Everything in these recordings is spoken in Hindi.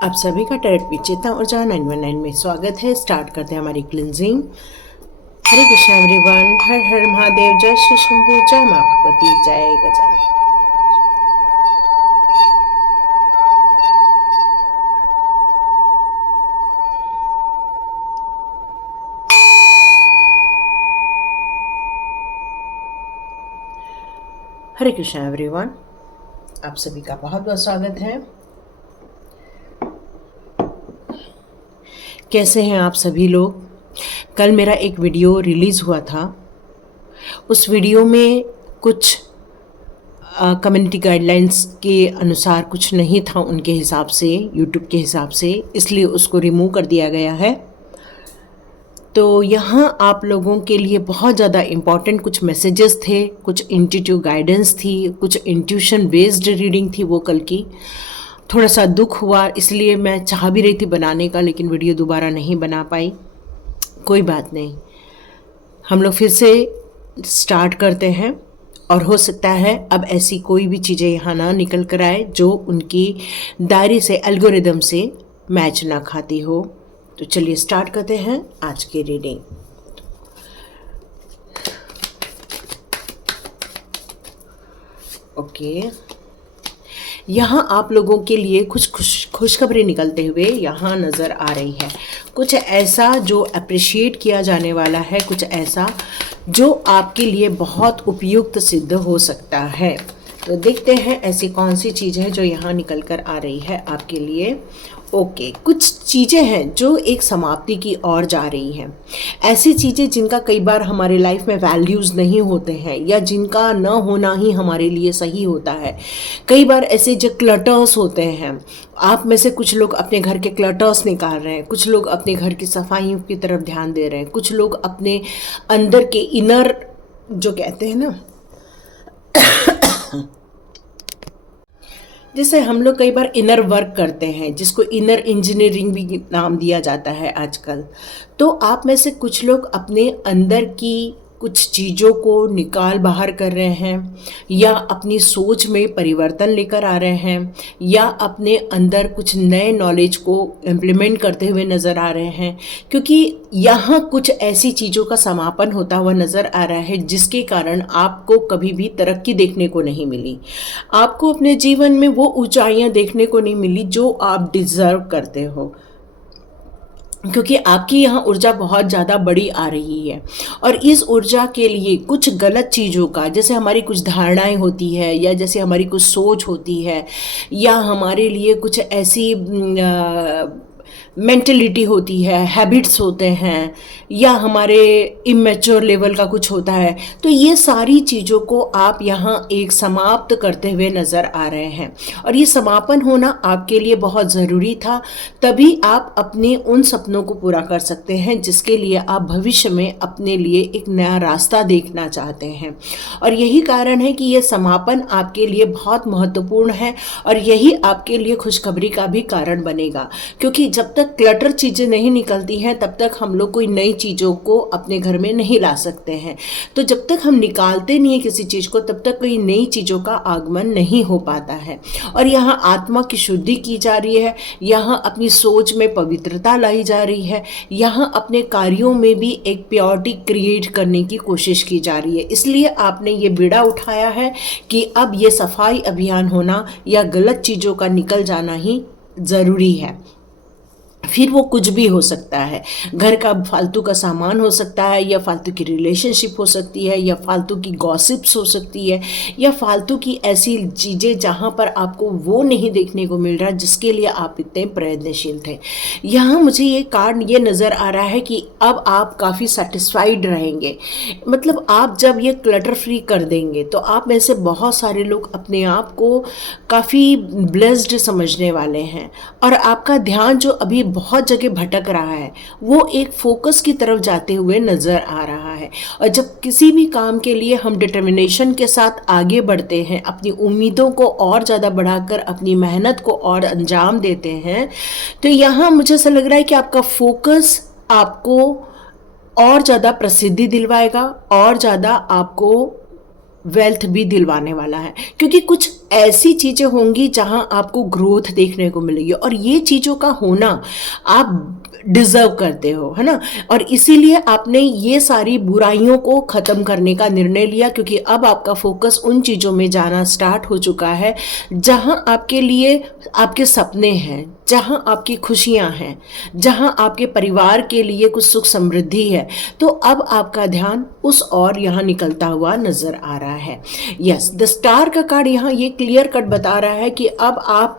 आप सभी का टैरेट पे चेतना ऊर्जा 919 में स्वागत है। स्टार्ट करते हैं हमारी क्लिनजिंग। हरे कृष्णा एवरीवन, हर हर महादेव, जय श्री शंभू, जय माँ भगवती, जय गजानन। हरे कृष्णा एवरीवन, आप सभी का बहुत बहुत स्वागत है। कैसे हैं आप सभी लोग? कल मेरा एक वीडियो रिलीज़ हुआ था। उस वीडियो में कुछ कम्युनिटी गाइडलाइंस के अनुसार कुछ नहीं था उनके हिसाब से, यूट्यूब के हिसाब से, इसलिए उसको रिमूव कर दिया गया है। तो यहाँ आप लोगों के लिए बहुत ज़्यादा इम्पॉर्टेंट कुछ मैसेजेस थे, कुछ इंट्यूटिव गाइडेंस थी, कुछ इंट्यूशन बेस्ड रीडिंग थी वो कल की। थोड़ा सा दुख हुआ, इसलिए मैं चाह भी रही थी बनाने का, लेकिन वीडियो दोबारा नहीं बना पाई। कोई बात नहीं, हम लोग फिर से स्टार्ट करते हैं। और हो सकता है अब ऐसी कोई भी चीज़ें यहाँ ना निकल कर आए जो उनकी दायरे से, एल्गोरिदम से मैच ना खाती हो। तो चलिए स्टार्ट करते हैं आज की रीडिंग। ओके, यहाँ आप लोगों के लिए कुछ खुशखबरी निकलते हुए यहाँ नज़र आ रही है। कुछ ऐसा जो अप्रिशिएट किया जाने वाला है, कुछ ऐसा जो आपके लिए बहुत उपयुक्त सिद्ध हो सकता है। तो देखते हैं ऐसी कौन सी चीज़ है जो यहाँ निकल कर आ रही है आपके लिए। ओके, कुछ चीज़ें हैं जो एक समाप्ति की ओर जा रही हैं। ऐसी चीज़ें जिनका कई बार हमारे लाइफ में वैल्यूज़ नहीं होते हैं, या जिनका न होना ही हमारे लिए सही होता है। कई बार ऐसे जो क्लटर्स होते हैं, आप में से कुछ लोग अपने घर के क्लटर्स निकाल रहे हैं, कुछ लोग अपने घर की सफाई की तरफ ध्यान दे रहे हैं, कुछ लोग अपने अंदर के इनर, जो कहते हैं ना, जैसे हम लोग कई बार इनर वर्क करते हैं, जिसको इनर इंजीनियरिंग भी नाम दिया जाता है आजकल। तो आप में से कुछ लोग अपने अंदर की कुछ चीज़ों को निकाल बाहर कर रहे हैं, या अपनी सोच में परिवर्तन लेकर आ रहे हैं, या अपने अंदर कुछ नए नॉलेज को इम्प्लीमेंट करते हुए नज़र आ रहे हैं। क्योंकि यहाँ कुछ ऐसी चीज़ों का समापन होता हुआ नज़र आ रहा है जिसके कारण आपको कभी भी तरक्की देखने को नहीं मिली। आपको अपने जीवन में वो ऊंचाइयाँ देखने को नहीं मिली जो आप डिज़र्व करते हो, क्योंकि आपकी यहाँ ऊर्जा बहुत ज़्यादा बड़ी आ रही है। और इस ऊर्जा के लिए कुछ गलत चीज़ों का, जैसे हमारी कुछ धारणाएं होती है, या जैसे हमारी कुछ सोच होती है, या हमारे लिए कुछ ऐसी मेंटलिटी होती है, हैबिट्स होते हैं, या हमारे इमेच्योर लेवल का कुछ होता है। तो ये सारी चीज़ों को आप यहाँ एक समाप्त करते हुए नज़र आ रहे हैं, और ये समापन होना आपके लिए बहुत ज़रूरी था। तभी आप अपने उन सपनों को पूरा कर सकते हैं जिसके लिए आप भविष्य में अपने लिए एक नया रास्ता देखना चाहते हैं। और यही कारण है कि ये समापन आपके लिए बहुत महत्वपूर्ण है, और यही आपके लिए खुशखबरी का भी कारण बनेगा। क्योंकि जब तक क्लटर चीज़ें नहीं निकलती हैं, तब तक हम लोग कोई नई चीज़ों को अपने घर में नहीं ला सकते हैं। तो जब तक हम निकालते नहीं है किसी चीज़ को, तब तक कोई नई चीज़ों का आगमन नहीं हो पाता है। और यहाँ आत्मा की शुद्धि की जा रही है, यहाँ अपनी सोच में पवित्रता लाई जा रही है, यहाँ अपने कार्यों में भी एक प्योरिटी क्रिएट करने की कोशिश की जा रही है। इसलिए आपने ये बीड़ा उठाया है कि अब ये सफाई अभियान होना या गलत चीज़ों का निकल जाना ही ज़रूरी है। फिर वो कुछ भी हो सकता है, घर का फालतू का सामान हो सकता है, या फालतू की रिलेशनशिप हो सकती है, या फालतू की गॉसिप्स हो सकती है, या फालतू की ऐसी चीज़ें जहाँ पर आपको वो नहीं देखने को मिल रहा जिसके लिए आप इतने प्रयत्नशील थे। यहाँ मुझे ये कार्ड ये नज़र आ रहा है कि अब आप काफ़ी सेटिस्फाइड रहेंगे। मतलब आप जब ये क्लटर फ्री कर देंगे तो आप में से बहुत सारे लोग अपने आप को काफ़ी ब्लेस्ड समझने वाले हैं, और आपका ध्यान जो अभी बहुत जगह भटक रहा है वो एक फोकस की तरफ जाते हुए नज़र आ रहा है। और जब किसी भी काम के लिए हम डिटर्मिनेशन के साथ आगे बढ़ते हैं, अपनी उम्मीदों को और ज़्यादा बढ़ाकर अपनी मेहनत को और अंजाम देते हैं, तो यहाँ मुझे ऐसा लग रहा है कि आपका फोकस आपको और ज़्यादा प्रसिद्धि दिलवाएगा, और ज़्यादा आपको वेल्थ भी दिलवाने वाला है, क्योंकि कुछ ऐसी चीज़ें होंगी जहां आपको ग्रोथ देखने को मिलेगी, और ये चीज़ों का होना आप डिजर्व करते हो, है ना। और इसीलिए आपने ये सारी बुराइयों को ख़त्म करने का निर्णय लिया, क्योंकि अब आपका फोकस उन चीज़ों में जाना स्टार्ट हो चुका है जहां आपके लिए आपके सपने हैं, जहां आपकी खुशियां हैं, जहां आपके परिवार के लिए कुछ सुख समृद्धि है। तो अब आपका ध्यान उस और यहाँ निकलता हुआ नजर आ रहा है। यस, द स्टार का कार्ड यहाँ ये क्लियर कट बता रहा है कि अब आप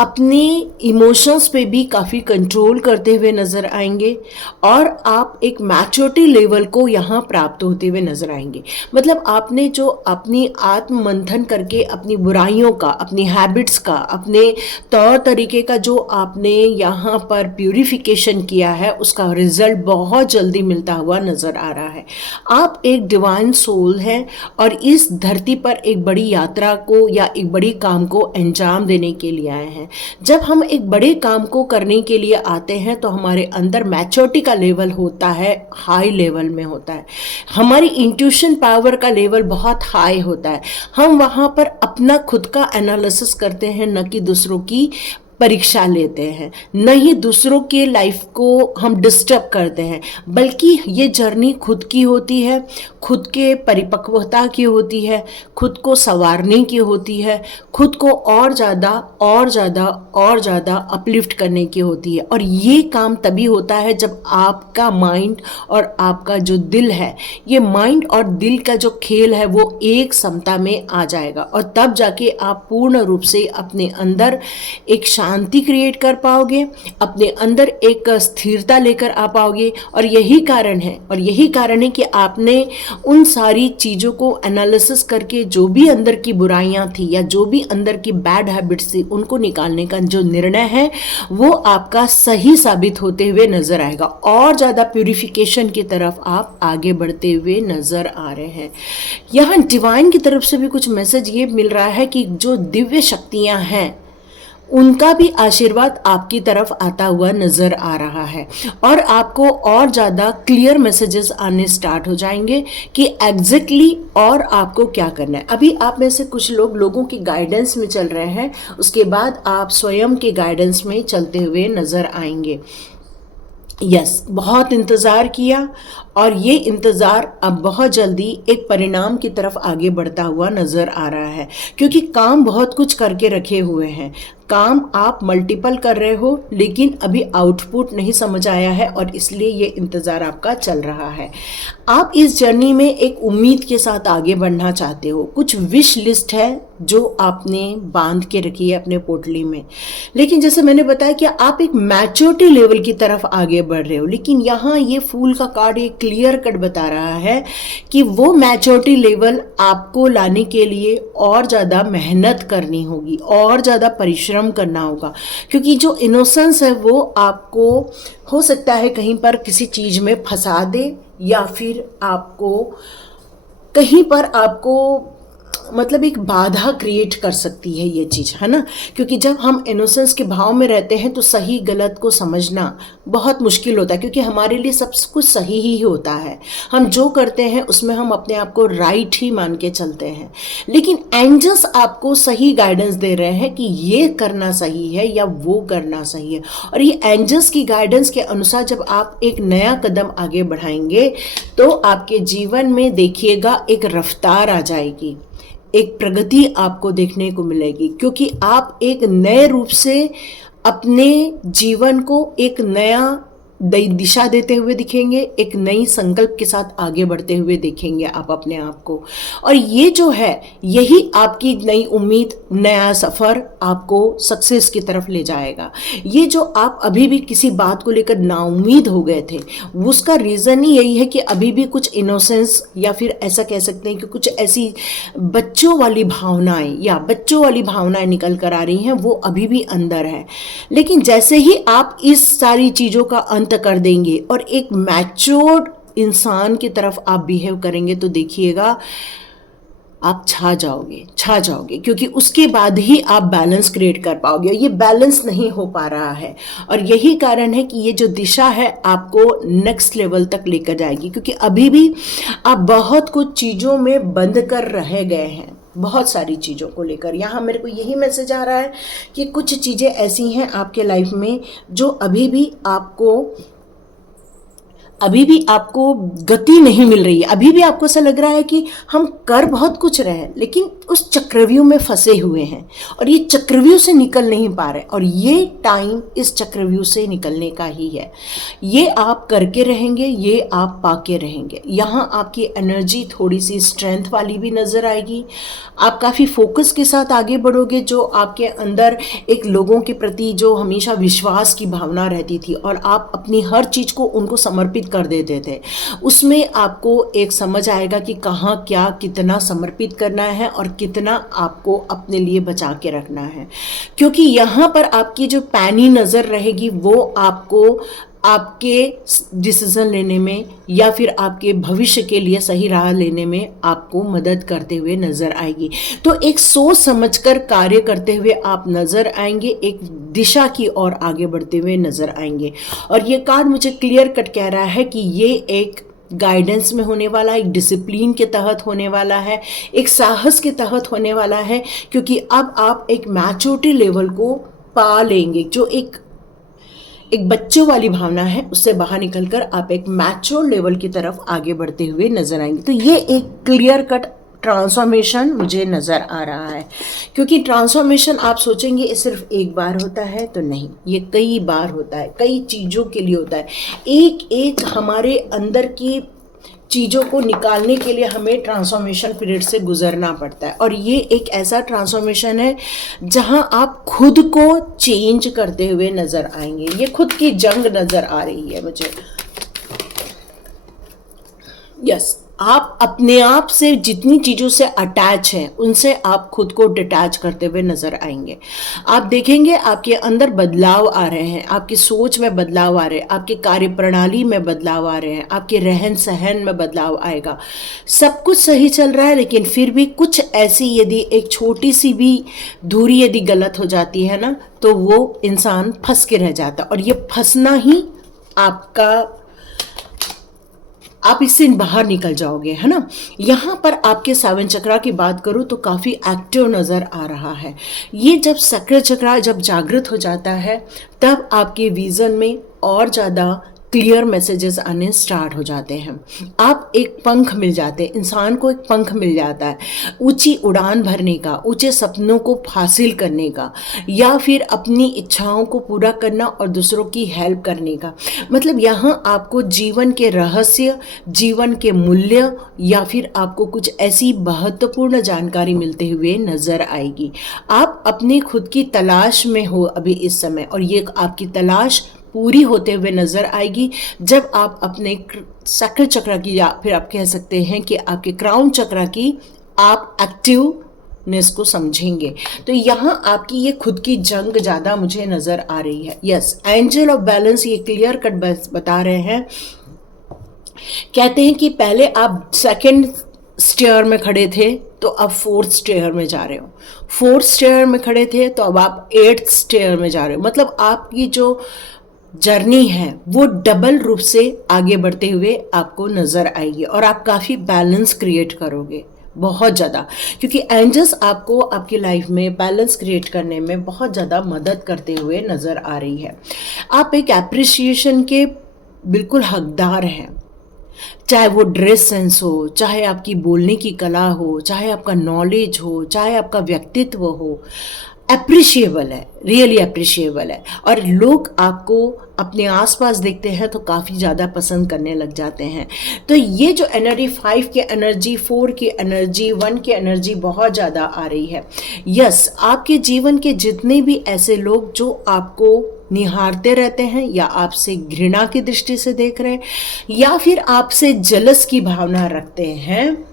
अपने इमोशंस पे भी काफ़ी कंट्रोल करते हुए नज़र आएंगे, और आप एक मैच्योरिटी लेवल को यहाँ प्राप्त होते हुए नज़र आएंगे। मतलब आपने जो अपनी आत्म मंथन करके अपनी बुराइयों का, अपनी हैबिट्स का, अपने तौर तरीके का जो आपने यहाँ पर प्यूरिफिकेशन किया है, उसका रिजल्ट बहुत जल्दी मिलता हुआ नज़र आ रहा है। आप एक डिवाइन सोल हैं और इस धरती पर एक बड़ी यात्रा को या एक बड़ी काम को अंजाम देने के लिए आए हैं। जब हम एक बड़े काम को करने के लिए आते हैं तो हमारे अंदर मैच्योरिटी का लेवल होता है, हाई लेवल में होता है। हमारी इंट्यूशन पावर का लेवल बहुत हाई होता है। हम वहाँ पर अपना खुद का एनालिसिस करते हैं, न कि दूसरों की परीक्षा लेते हैं, न ही दूसरों के लाइफ को हम डिस्टर्ब करते हैं, बल्कि ये जर्नी खुद की होती है, खुद के परिपक्वता की होती है, खुद को संवारने की होती है, खुद को और ज़्यादा और ज़्यादा और ज़्यादा अपलिफ्ट करने की होती है। और ये काम तभी होता है जब आपका माइंड और आपका जो दिल है, ये माइंड और दिल का जो खेल है वो एक समता में आ जाएगा, और तब जाके आप पूर्ण रूप से अपने अंदर एक शांति क्रिएट कर पाओगे, अपने अंदर एक स्थिरता लेकर आ पाओगे। और यही कारण है कि आपने उन सारी चीज़ों को एनालिसिस करके जो भी अंदर की बुराइयां थी या जो भी अंदर की बैड हैबिट्स थी, उनको निकालने का जो निर्णय है वो आपका सही साबित होते हुए नजर आएगा, और ज़्यादा प्यूरिफिकेशन की तरफ आप आगे बढ़ते हुए नजर आ रहे हैं। यहाँ डिवाइन की तरफ से भी कुछ मैसेज ये मिल रहा है कि जो दिव्य शक्तियाँ हैं उनका भी आशीर्वाद आपकी तरफ आता हुआ नजर आ रहा है, और आपको और ज़्यादा क्लियर मैसेजेस आने स्टार्ट हो जाएंगे कि एग्जैक्टली और आपको क्या करना है। अभी आप में से कुछ लोगों की गाइडेंस में चल रहे हैं, उसके बाद आप स्वयं के गाइडेंस में चलते हुए नजर आएंगे। यस, बहुत इंतज़ार किया, और ये इंतज़ार अब बहुत जल्दी एक परिणाम की तरफ आगे बढ़ता हुआ नज़र आ रहा है, क्योंकि काम बहुत कुछ करके रखे हुए हैं, काम आप मल्टीपल कर रहे हो, लेकिन अभी आउटपुट नहीं समझ आया है, और इसलिए ये इंतज़ार आपका चल रहा है। आप इस जर्नी में एक उम्मीद के साथ आगे बढ़ना चाहते हो, कुछ विश लिस्ट है जो आपने बांध के रखी है अपने पोटली में, लेकिन जैसे मैंने बताया कि आप एक मैच्योरिटी लेवल की तरफ आगे बढ़ रहे हो। लेकिन यहाँ ये फूल का कार्ड एक क्लियर कट बता रहा है कि वो मैच्योरिटी लेवल आपको लाने के लिए और ज़्यादा मेहनत करनी होगी, और ज़्यादा परिश्रम करना होगा, क्योंकि जो इनोसेंस है वो आपको हो सकता है कहीं पर किसी चीज़ में फंसा दे, या फिर आपको कहीं पर आपको मतलब एक बाधा क्रिएट कर सकती है ये चीज़, है ना। क्योंकि जब हम इनोसेंस के भाव में रहते हैं तो सही गलत को समझना बहुत मुश्किल होता है, क्योंकि हमारे लिए सब कुछ सही ही होता है। हम जो करते हैं उसमें हम अपने आप को राइट ही मान के चलते हैं, लेकिन एंजल्स आपको सही गाइडेंस दे रहे हैं कि ये करना सही है या वो करना सही है। और ये एंजल्स की गाइडेंस के अनुसार जब आप एक नया कदम आगे बढ़ाएंगे तो आपके जीवन में देखिएगा एक रफ्तार आ जाएगी, एक प्रगति आपको देखने को मिलेगी, क्योंकि आप एक नए रूप से अपने जीवन को एक नया दिशा देते हुए दिखेंगे, एक नई संकल्प के साथ आगे बढ़ते हुए देखेंगे आप अपने आप को। और ये जो है यही आपकी नई उम्मीद, नया सफ़र आपको सक्सेस की तरफ ले जाएगा। ये जो आप अभी भी किसी बात को लेकर नाउम्मीद हो गए थे, उसका रीज़न ही यही है कि अभी भी कुछ इनोसेंस, या फिर ऐसा कह सकते हैं कि कुछ ऐसी बच्चों वाली भावनाएं निकल कर आ रही हैं, वो अभी भी अंदर है। लेकिन जैसे ही आप इस सारी चीज़ों का अंत कर देंगे और एक मैच्योर्ड इंसान की तरफ आप बिहेव करेंगे, तो देखिएगा आप छा जाओगे, क्योंकि उसके बाद ही आप बैलेंस क्रिएट कर पाओगे। ये बैलेंस नहीं हो पा रहा है, और यही कारण है कि ये जो दिशा है आपको नेक्स्ट लेवल तक लेकर जाएगी, क्योंकि अभी भी आप बहुत कुछ चीज़ों में बंद कर रह गए हैं, बहुत सारी चीज़ों को लेकर। यहाँ मेरे को यही मैसेज आ रहा है कि कुछ चीज़ें ऐसी हैं आपके लाइफ में जो अभी भी आपको गति नहीं मिल रही है। अभी भी आपको ऐसा लग रहा है कि हम कर बहुत कुछ रहे हैं, लेकिन उस चक्रव्यूह में फंसे हुए हैं, और ये चक्रव्यूह से निकल नहीं पा रहे। और ये टाइम इस चक्रव्यूह से निकलने का ही है। ये आप करके रहेंगे, ये आप पाके रहेंगे। यहाँ आपकी एनर्जी थोड़ी सी स्ट्रेंथ वाली भी नज़र आएगी। आप काफ़ी फोकस के साथ आगे बढ़ोगे। जो आपके अंदर एक लोगों के प्रति जो हमेशा विश्वास की भावना रहती थी, और आप अपनी हर चीज़ को उनको समर्पित कर देते थे, उसमें आपको एक समझ आएगा कि कहाँ क्या कितना समर्पित करना है और कितना आपको अपने लिए बचा के रखना है। क्योंकि यहाँ पर आपकी जो पैनी नज़र रहेगी वो आपको आपके डिसीजन लेने में या फिर आपके भविष्य के लिए सही राह लेने में आपको मदद करते हुए नज़र आएगी। तो एक सोच समझकर कार्य करते हुए आप नज़र आएंगे, एक दिशा की ओर आगे बढ़ते हुए नज़र आएंगे। और ये कार्ड मुझे क्लियर कट कह रहा है कि ये एक गाइडेंस में होने वाला, एक डिसिप्लिन के तहत होने वाला है, एक साहस के तहत होने वाला है, क्योंकि अब आप एक मैच्योरिटी लेवल को पा लेंगे। जो एक बच्चों वाली भावना है, उससे बाहर निकलकर आप एक मैच्योर लेवल की तरफ आगे बढ़ते हुए नजर आएंगे। तो ये एक क्लियर कट ट्रांसफॉर्मेशन मुझे नज़र आ रहा है। क्योंकि ट्रांसफॉर्मेशन आप सोचेंगे ये सिर्फ एक बार होता है, तो नहीं, ये कई बार होता है, कई चीज़ों के लिए होता है। एक एक हमारे अंदर की चीज़ों को निकालने के लिए हमें ट्रांसफॉर्मेशन पीरियड से गुजरना पड़ता है। और ये एक ऐसा ट्रांसफॉर्मेशन है जहां आप खुद को चेंज करते हुए नज़र आएंगे। ये खुद की जंग नज़र आ रही है मुझे। यस, आप अपने आप से जितनी चीज़ों से अटैच हैं उनसे आप खुद को डिटैच करते हुए नज़र आएंगे। आप देखेंगे आपके अंदर बदलाव आ रहे हैं, आपकी सोच में बदलाव आ रहे हैं, आपकी कार्यप्रणाली में बदलाव आ रहे हैं, आपके रहन सहन में बदलाव आएगा। सब कुछ सही चल रहा है, लेकिन फिर भी कुछ ऐसी यदि एक छोटी सी भी दूरी यदि गलत हो जाती है ना, तो वो इंसान फंस के रह जाता। और ये फंसना ही आप इससे बाहर निकल जाओगे, है ना। यहाँ पर आपके 7 चक्रा की बात करूँ तो काफ़ी एक्टिव नज़र आ रहा है। ये जब सक्रिय चक्रा जब जागृत हो जाता है, तब आपके विज़न में और ज़्यादा क्लियर मैसेजेस आने स्टार्ट हो जाते हैं। आप एक पंख मिल जाते हैं, इंसान को एक पंख मिल जाता है ऊंची उड़ान भरने का, ऊंचे सपनों को हासिल करने का, या फिर अपनी इच्छाओं को पूरा करना और दूसरों की हेल्प करने का। मतलब यहाँ आपको जीवन के रहस्य, जीवन के मूल्य, या फिर आपको कुछ ऐसी महत्वपूर्ण जानकारी मिलते हुए नज़र आएगी। आप अपनी खुद की तलाश में हो अभी इस समय, और ये आपकी तलाश पूरी होते हुए नज़र आएगी जब आप अपने सक्रिय चक्र की, या फिर आप कह सकते हैं कि आपके क्राउन चक्र की आप एक्टिवनेस को समझेंगे। तो यहाँ आपकी ये खुद की जंग ज़्यादा मुझे नज़र आ रही है। यस, एंजल ऑफ बैलेंस ये क्लियर कट बता रहे हैं। कहते हैं कि पहले आप सेकंड स्टेयर में खड़े थे तो अब 4th स्टेयर में जा रहे हो, 4th स्टेयर में खड़े थे तो अब आप 8th स्टेयर में जा रहे हो। मतलब आपकी जो जर्नी है वो डबल रूप से आगे बढ़ते हुए आपको नज़र आएगी, और आप काफ़ी बैलेंस क्रिएट करोगे बहुत ज़्यादा, क्योंकि एंजल्स आपको आपकी लाइफ में बैलेंस क्रिएट करने में बहुत ज़्यादा मदद करते हुए नज़र आ रही है। आप एक एप्रिसिएशन के बिल्कुल हकदार हैं, चाहे वो ड्रेस सेंस हो, चाहे आपकी बोलने की कला हो, चाहे आपका नॉलेज हो, चाहे आपका व्यक्तित्व हो, अप्रिशिएबल है, रियली अप्रिशिएबल है। और लोग आपको अपने आसपास देखते हैं तो काफ़ी ज़्यादा पसंद करने लग जाते हैं। तो ये जो एनर्जी 5 की एनर्जी, 4 की एनर्जी, 1 की एनर्जी बहुत ज़्यादा आ रही है। यस, आपके जीवन के जितने भी ऐसे लोग जो आपको निहारते रहते हैं, या आपसे घृणा की दृष्टि से देख रहे हैं, या फिर आपसे जलस की भावना रखते हैं,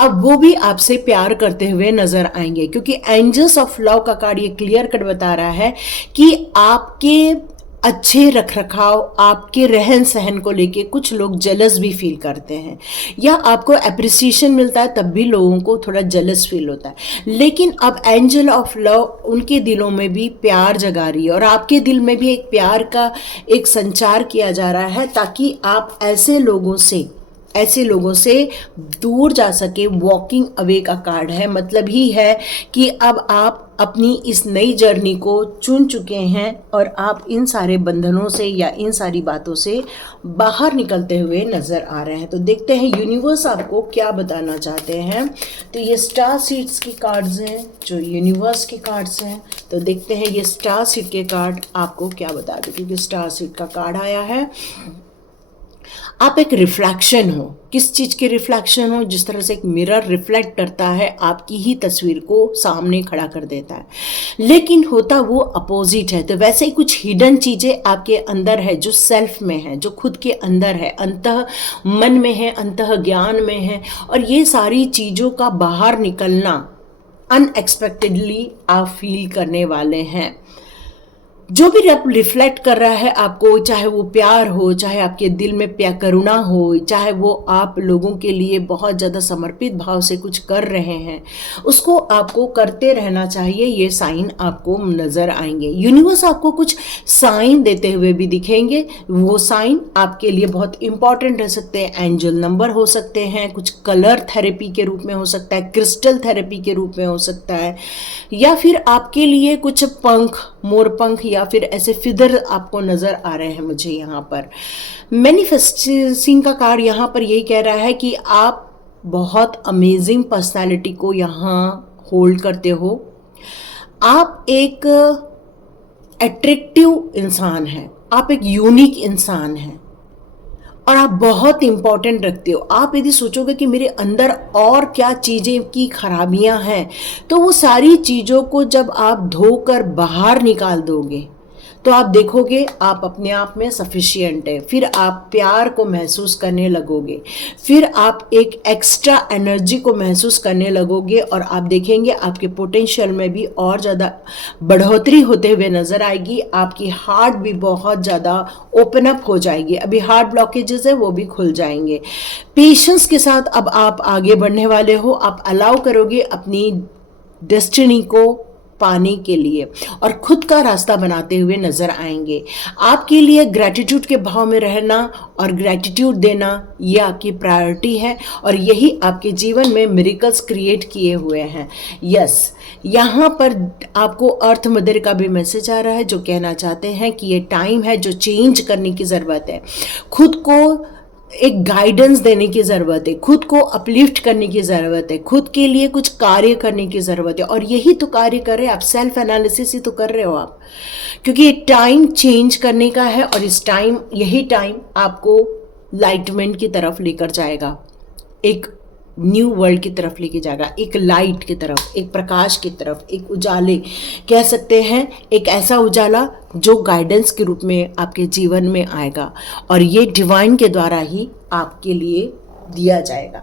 अब वो भी आपसे प्यार करते हुए नजर आएंगे। क्योंकि एंजल्स ऑफ लव का कार्ड ये क्लियर कट बता रहा है कि आपके अच्छे रखरखाव, आपके रहन सहन को लेके कुछ लोग जलस भी फील करते हैं, या आपको अप्रिसिएशन मिलता है तब भी लोगों को थोड़ा जलस फील होता है। लेकिन अब एंजल ऑफ लव उनके दिलों में भी प्यार जगा रही है, और आपके दिल में भी एक प्यार का एक संचार किया जा रहा है, ताकि आप ऐसे लोगों से दूर जा सके। वॉकिंग अवे का कार्ड है, मतलब ही है कि अब आप अपनी इस नई जर्नी को चुन चुके हैं और आप इन सारे बंधनों से या इन सारी बातों से बाहर निकलते हुए नज़र आ रहे हैं। तो देखते हैं यूनिवर्स आपको क्या बताना चाहते हैं। तो ये स्टार सीड्स की कार्ड्स हैं, जो यूनिवर्स के कार्ड्स हैं। तो देखते हैं ये स्टार सीड के कार्ड आपको क्या बता दो, क्योंकि स्टार सीड का कार्ड आया है। आप एक रिफ्लेक्शन हो, किस चीज़ के रिफ्लेक्शन हो? जिस तरह से एक मिरर रिफ्लेक्ट करता है, आपकी ही तस्वीर को सामने खड़ा कर देता है, लेकिन होता वो अपोजिट है। तो वैसे ही कुछ हिडन चीज़ें आपके अंदर है, जो सेल्फ में है, जो खुद के अंदर है, अंतः मन में है, अंतः ज्ञान में है। और ये सारी चीज़ों का बाहर निकलना अनएक्सपेक्टेडली आप फील करने वाले हैं। जो भी रिफ्लेक्ट कर रहा है आपको, चाहे वो प्यार हो, चाहे आपके दिल में प्यार करुणा हो, चाहे वो आप लोगों के लिए बहुत ज़्यादा समर्पित भाव से कुछ कर रहे हैं, उसको आपको करते रहना चाहिए। ये साइन आपको नज़र आएंगे। यूनिवर्स आपको कुछ साइन देते हुए भी दिखेंगे। वो साइन आपके लिए बहुत इंपॉर्टेंट रह सकते हैं। एंजल नंबर हो सकते हैं, कुछ कलर थेरेपी के रूप में हो सकता है, क्रिस्टल थेरेपी के रूप में हो सकता है, या फिर आपके लिए कुछ पंख, मोर पंख या फिर ऐसे फिदर आपको नज़र आ रहे हैं मुझे यहाँ पर। मैनिफेस्टिंग का कार्ड यहाँ पर यही कह रहा है कि आप बहुत अमेजिंग पर्सनालिटी को यहाँ होल्ड करते हो। आप एक अट्रैक्टिव इंसान हैं, आप एक यूनिक इंसान हैं, और आप बहुत इंपॉर्टेंट रखते हो। आप यदि सोचोगे कि मेरे अंदर और क्या चीज़ें की खराबियां हैं, तो वो सारी चीज़ों को जब आप धोकर बाहर निकाल दोगे तो आप देखोगे आप अपने आप में सफिशिएंट है। फिर आप प्यार को महसूस करने लगोगे, फिर आप एक एक्स्ट्रा एनर्जी को महसूस करने लगोगे, और आप देखेंगे आपके पोटेंशियल में भी और ज़्यादा बढ़ोतरी होते हुए नज़र आएगी। आपकी हार्ट भी बहुत ज़्यादा ओपन अप हो जाएगी। अभी हार्ट ब्लॉकेजेस है वो भी खुल जाएंगे। पेशेंस के साथ अब आप आगे बढ़ने वाले हो। आप अलाउ करोगे अपनी डेस्टिनी को पाने के लिए, और खुद का रास्ता बनाते हुए नजर आएंगे। आपके लिए ग्रैटिट्यूड के भाव में रहना और ग्रैटिट्यूड देना, ये आपकी प्रायोरिटी है, और यही आपके जीवन में मिरेकल्स क्रिएट किए हुए हैं। यस, यहाँ पर आपको अर्थ मदर का भी मैसेज आ रहा है, जो कहना चाहते हैं कि ये टाइम है जो चेंज करने की ज़रूरत है। खुद को एक गाइडेंस देने की ज़रूरत है, खुद को अपलिफ्ट करने की ज़रूरत है, खुद के लिए कुछ कार्य करने की ज़रूरत है। और यही तो कार्य कर रहे हैं आप, सेल्फ एनालिसिस ही तो कर रहे हो आप, क्योंकि ये टाइम चेंज करने का है, और इस टाइम, यही टाइम आपको लाइटमेंट की तरफ लेकर जाएगा, एक न्यू वर्ल्ड की तरफ लेके जाएगा, एक लाइट की तरफ, एक प्रकाश की तरफ, एक उजाले कह सकते हैं, एक ऐसा उजाला जो गाइडेंस के रूप में आपके जीवन में आएगा, और ये डिवाइन के द्वारा ही आपके लिए दिया जाएगा।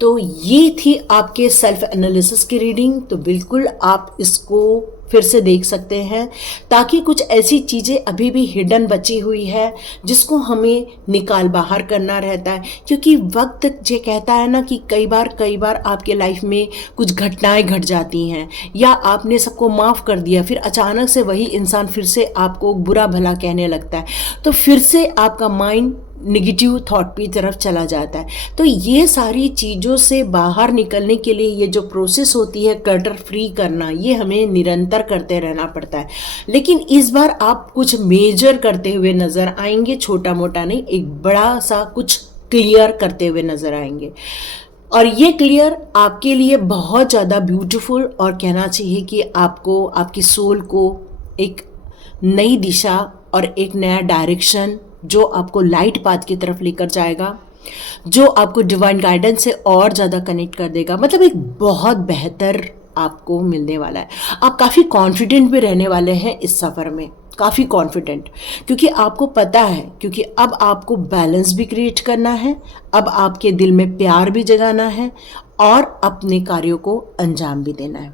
तो ये थी आपके सेल्फ एनालिसिस की रीडिंग। तो बिल्कुल आप इसको फिर से देख सकते हैं, ताकि कुछ ऐसी चीज़ें अभी भी हिडन बची हुई है जिसको हमें निकाल बाहर करना रहता है। क्योंकि वक्त ये कहता है ना कि कई बार आपके लाइफ में कुछ घटनाएं घट जाती हैं, या आपने सबको माफ़ कर दिया, फिर अचानक से वही इंसान फिर से आपको बुरा भला कहने लगता है, तो फिर से आपका माइंड निगेटिव थॉट की तरफ चला जाता है। तो ये सारी चीज़ों से बाहर निकलने के लिए ये जो प्रोसेस होती है क्लटर फ्री करना, ये हमें निरंतर करते रहना पड़ता है। लेकिन इस बार आप कुछ मेजर करते हुए नज़र आएंगे, छोटा मोटा नहीं, एक बड़ा सा कुछ क्लियर करते हुए नज़र आएंगे। और ये क्लियर आपके लिए बहुत ज़्यादा ब्यूटीफुल, और कहना चाहिए कि आपको, आपकी सोल को एक नई दिशा और एक नया डायरेक्शन, जो आपको लाइट पाथ की तरफ लेकर जाएगा, जो आपको डिवाइन गाइडेंस से और ज़्यादा कनेक्ट कर देगा। मतलब एक बहुत बेहतर आपको मिलने वाला है। आप काफ़ी कॉन्फिडेंट भी रहने वाले हैं इस सफ़र में, काफ़ी कॉन्फिडेंट, क्योंकि आपको पता है, क्योंकि अब आपको बैलेंस भी क्रिएट करना है, अब आपके दिल में प्यार भी जगाना है, और अपने कार्यों को अंजाम भी देना है।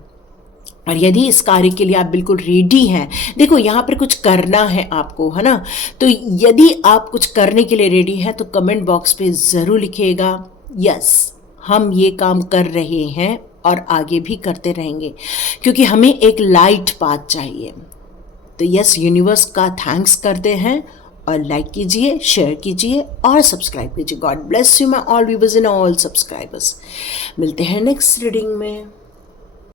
और यदि इस कार्य के लिए आप बिल्कुल रेडी हैं, देखो यहाँ पर कुछ करना है आपको, है ना। तो यदि आप कुछ करने के लिए रेडी हैं तो कमेंट बॉक्स पे ज़रूर लिखिएगा, यस हम ये काम कर रहे हैं और आगे भी करते रहेंगे, क्योंकि हमें एक लाइट पाथ चाहिए। तो यस, यूनिवर्स का थैंक्स करते हैं और लाइक कीजिए, शेयर कीजिए और सब्सक्राइब कीजिए। God bless you my all viewers and all subscribers. मिलते हैं नेक्स्ट रीडिंग में।